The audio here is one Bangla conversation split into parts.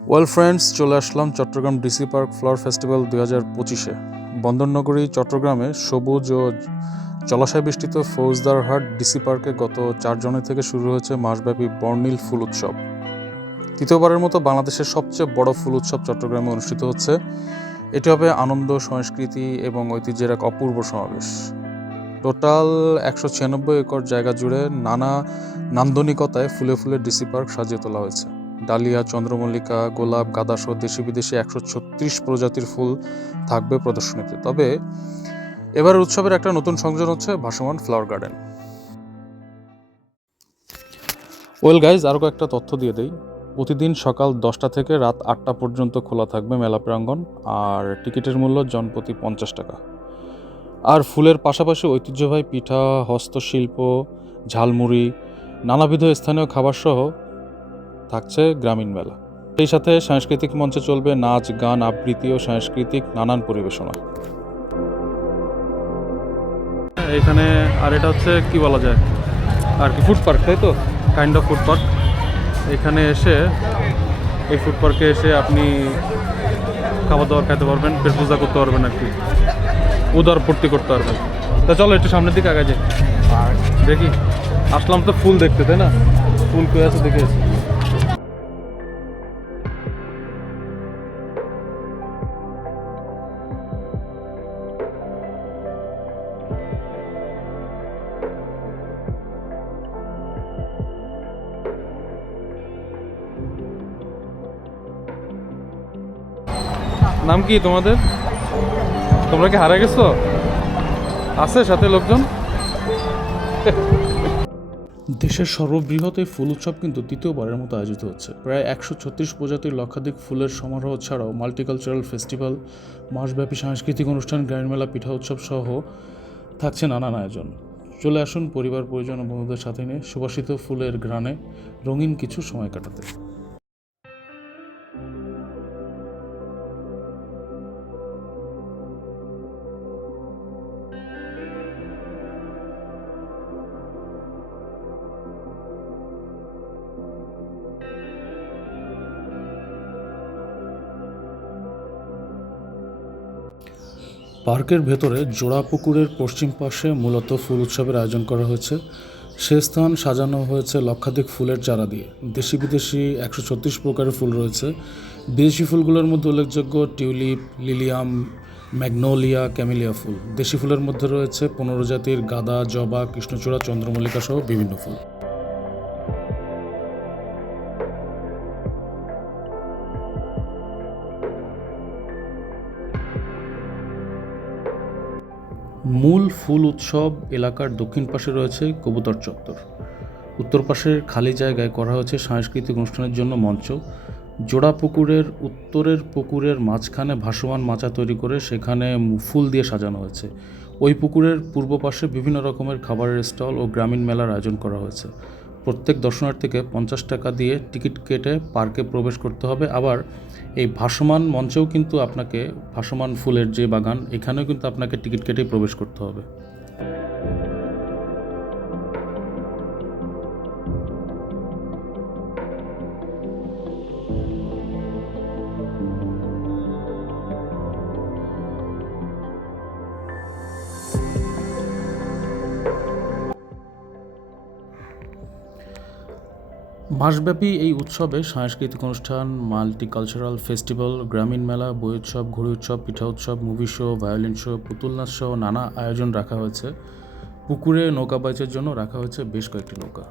ওয়েল ফ্রেন্ডস চলে আসলাম Chittagong DC park flower festival দুই হাজার পঁচিশে। বন্দরনগরী, চট্টগ্রামে সবুজ ও জলাশয় বেষ্টিত ফৌজদারহাট ডিসি পার্কে গত চার জনের থেকে শুরু হয়েছে মাসব্যাপী বর্ণিল ফুল উৎসব। তৃতীয়বারের মতো বাংলাদেশের সবচেয়ে বড় ফুল উৎসব চট্টগ্রামে অনুষ্ঠিত হচ্ছে। এটি হবে আনন্দ, সংস্কৃতি এবং ঐতিহ্যের এক অপূর্ব সমাবেশ। টোটাল একশো ছিয়ানব্বই একর জায়গা জুড়ে নানা নান্দনিকতায় ফুলে ফুলে ডিসি পার্ক সাজিয়ে তোলা হয়েছে। ডালিয়া, চন্দ্রমল্লিকা, গোলাপ, গাঁদা সহ দেশি বিদেশি একশো ছত্রিশ প্রজাতির ফুল থাকবে প্রদর্শনীতে। তবে এবার উৎসবের একটা নতুন সংযোজন হচ্ছে ভাসমান ফ্লাওয়ার গার্ডেন। ওয়েল গাইজ আরও কয়েকটা তথ্য দিয়ে দেই। প্রতিদিন সকাল দশটা থেকে রাত আটটা পর্যন্ত খোলা থাকবে মেলা প্রাঙ্গণ, আর টিকিটের মূল্য জনপ্রতি পঞ্চাশ টাকা। আর ফুলের পাশাপাশি ঐতিহ্যবাহী পিঠা, হস্তশিল্প, ঝালমুড়ি, নানাবিধ স্থানীয় খাবারসহ থাকছে গ্রামীণ মেলা। সেই সাথে সাংস্কৃতিক মঞ্চে চলবে নাচ গান আবৃত্তি ও সাংস্কৃতিক নানান পরিবেশনা। এখানে আর এটা হচ্ছে কি বলা যায়? আর কি ফুড পার্ক তাই তো? কাইন্ড অফ ফুড পার্ক এখানে এসে এই ফুড পার্কে এসে আপনি খাবার দাবার খাইতে পারবেন পেট পূজা করতে পারবেন আর কি। উদার পূর্তি করতে পারবেন। তা চলো একটু সামনের দিকে আগে যাই। দেখি। আসলাম তো ফুল দেখতে তাই না? ফুল কয়ে আছে দেখে নাম কি তোমাদের? তোমরা কি হারা গেছো? আছে সাথে লোকজন? দেশের সর্ববৃহৎ এই ফুল উৎসব কিন্তু তৃতীয়বারের মতো আয়োজিত হচ্ছে। প্রায় একশো ছত্রিশ প্রজাতির লক্ষাধিক ফুলের সমারোহ ছাড়াও মাল্টিকালচারাল ফেস্টিভ্যাল, মাসব্যাপী সাংস্কৃতিক অনুষ্ঠান গ্রামীণ মেলা, পিঠা উৎসব সহ থাকছে নানান আয়োজন। চলে আসুন পরিবার, পরিজন ও বন্ধুদের সাথে নিয়ে সুবাসিত ফুলের গ্রানে রঙিন কিছু সময় কাটাতে। পার্কের ভেতরে জোড়া পুকুরের পশ্চিম পাশে মূলত ফুল উৎসবের আয়োজন করা হয়েছে। সে স্থান সাজানো হয়েছে লক্ষাধিক ফুলের চারা দিয়ে। দেশি বিদেশি একশো ছত্রিশ প্রকারের ফুল রয়েছে। বিদেশি ফুলগুলোর মধ্যে উল্লেখযোগ্য টিউলিপ, লিলিয়াম, ম্যাগনোলিয়া, ক্যামিলিয়া ফুল। দেশি ফুলের মধ্যে রয়েছে পনেরো জাতির গাঁদা, জবা, কৃষ্ণচূড়া, চন্দ্রমল্লিকা সহ বিভিন্ন ফুল। মূল ফুল উৎসব এলাকার দক্ষিণ পাশে রয়েছে কবুতর চত্বর। উত্তর পাশের খালি জায়গায় করা হয়েছে সাংস্কৃতিক অনুষ্ঠানের জন্য মঞ্চ। জোড়া পুকুরের উত্তরের পুকুরের মাঝখানে ভাসমান মাচা তৈরি করে সেখানে ফুল দিয়ে সাজানো হয়েছে। ওই পুকুরের পূর্ব পাশে বিভিন্ন রকমের খাবারের স্টল ও গ্রামীণ মেলার আয়োজন করা হয়েছে। প্রত্যেক দর্শনার্থীকে পঞ্চাশ টাকা দিয়ে টিকিট কেটে পার্কে প্রবেশ করতে হবে। আবার এই ভাসমান মঞ্চেও কিন্তু আপনাকে ভাসমান ফুলের যে বাগান, এখানেও কিন্তু আপনাকে টিকিট কেটেই প্রবেশ করতে হবে। মাসব্যাপী এই উৎসবে সাংস্কৃতিক অনুষ্ঠান, মাল্টিকালচারাল ফেস্টিভ্যাল, গ্রামীণ মেলা, বই উৎসব, ঘুড়ি উৎসব, পিঠা উৎসব, মুভি শো, ভায়োলিন শো, পুতুল নাচ সহ নানা আয়োজন রাখা হয়েছে। পুকুরে নৌকা বাইচের জন্য রাখা হয়েছে বেশ কয়েকটি নৌকা।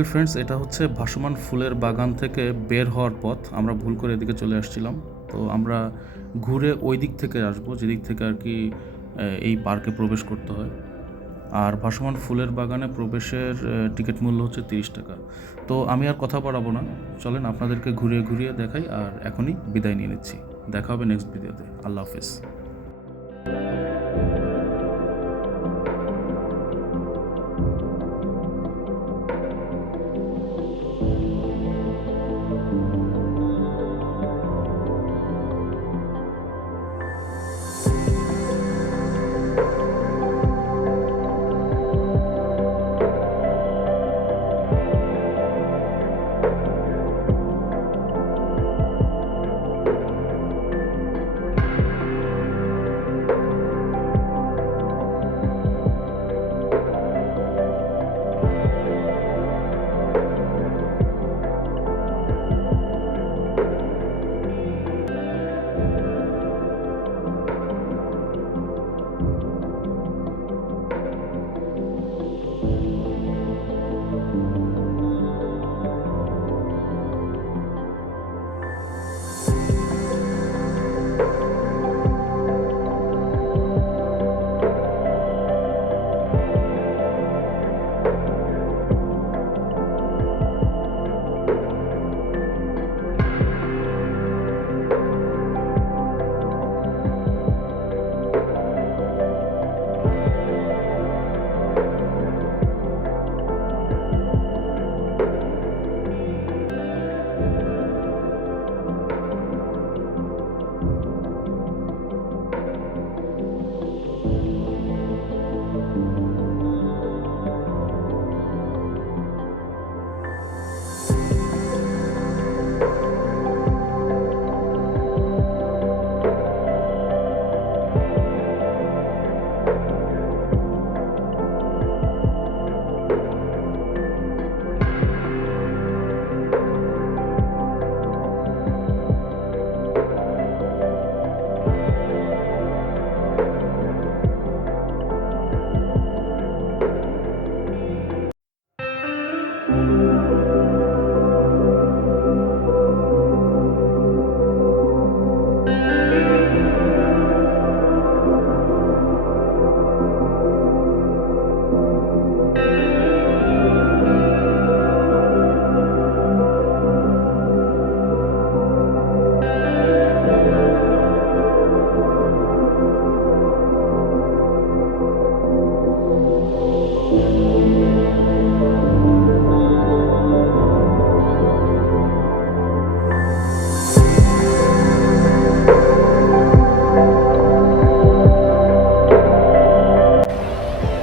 ওয়েল ফ্রেন্ডস এটা হচ্ছে ভাসমান ফুলের বাগান থেকে বের হওয়ার পথ। আমরা ভুল করে এদিকে চলে আসছিলাম। তো আমরা ঘুরে ওই দিক থেকে আসব, যেদিক থেকে আর কি এই পার্কে প্রবেশ করতে হয়। আর ভাসমান ফুলের বাগানে প্রবেশের টিকিট মূল্য হচ্ছে তিরিশ টাকা। তো আমি আর কথা বাড়াবো না। চলেন আপনাদেরকে ঘুরিয়ে ঘুরিয়ে দেখাই, আর এখনই বিদায় নিয়ে নিচ্ছি। দেখা হবে নেক্সট ভিডিওতে আল্লাহ হাফেজ।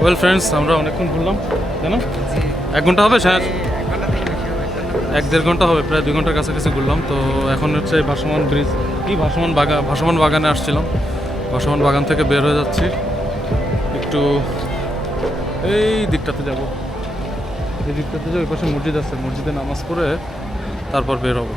ওয়েল ফ্রেন্ডস আমরা অনেকক্ষণ ঘুরলাম তাই না এক ঘণ্টা হবে? স্যার এক দেড় ঘণ্টা হবে, প্রায় দুই ঘণ্টার কাছাকাছি ঘুরলাম। তো এখন হচ্ছে এই ভাসমান ব্রিজ কি ভাসমান বাগান ভাসমান বাগানে আসছিলাম। ভাসমান বাগান থেকে বের হয়ে যাচ্ছি। একটু এই দিকটাতে যাব। এই দিকটাতে যাব ওই পাশে মসজিদ আছে, মসজিদে নামাজ পড়ে তারপর বের হব।